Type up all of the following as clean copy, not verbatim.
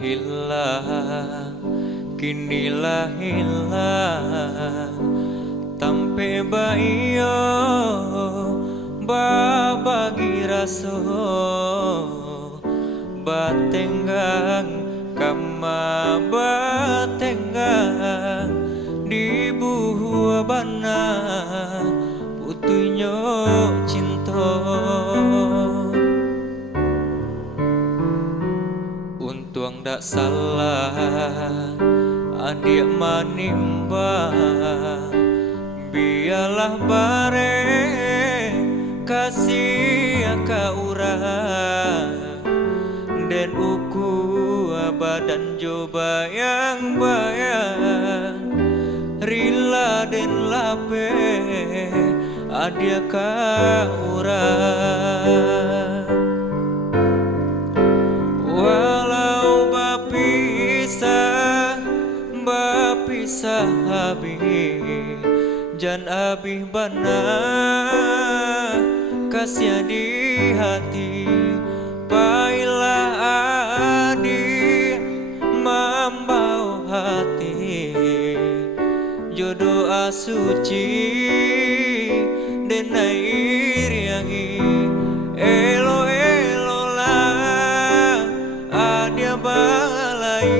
hilang, kinilah hilang tampe bayo babagi raso batenggang kama batenggang di buah bana putunya cinta. Untung dak salah adik manimba, biarlah bare kasih ka urang dan uku badan jo bayang-bayang rila den lape adia ka urang. Walau bapisah habis jan abih bana kasih di hati pailah adi mambau hati jodoh asuci denai iriangi elo elo lah adia balai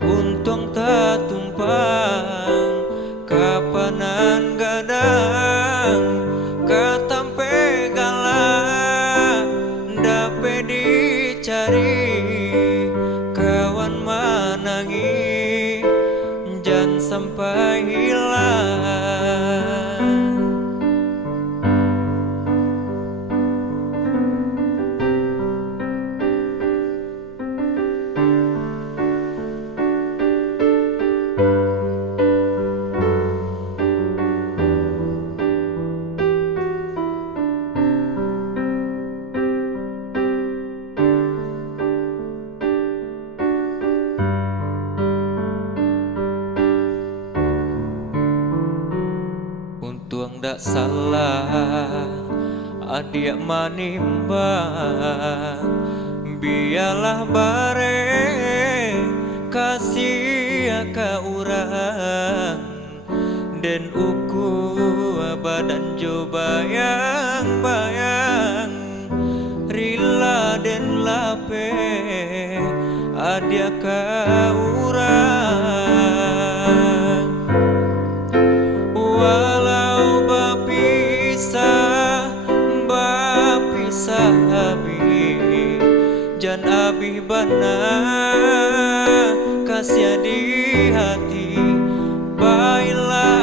untung tak tumpang kapanan gadang katampe galah dape dicari kawan manangi jangan sampai hilang. Untung dak salah adik manimbang, biarlah bare kasih ka urang dan uku badan jo bayang-bayang rila den lape adia ka urang. Walau bapisah habis jan abih bana kasih di hati baiklah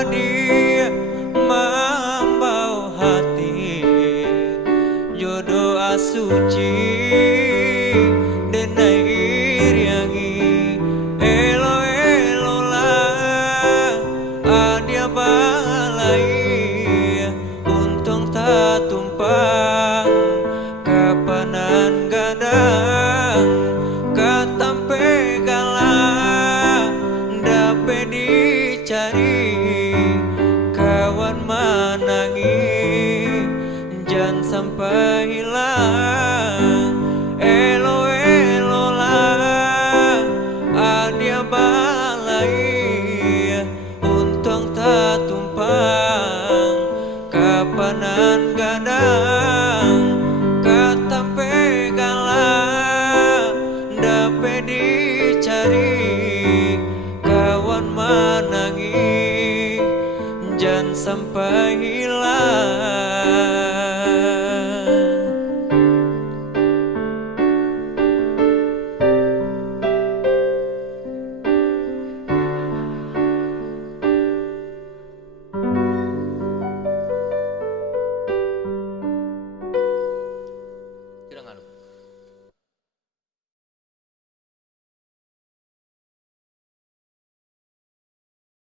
adi mambau hati jodoh asuci denai iriangi elo elo lah adia balai untung tak tumpang kapanan gadang katampe galah dape dicari kawan manangi jangan sampai hilang elo elo lah adia balai untung tak tumpang kapanan gadang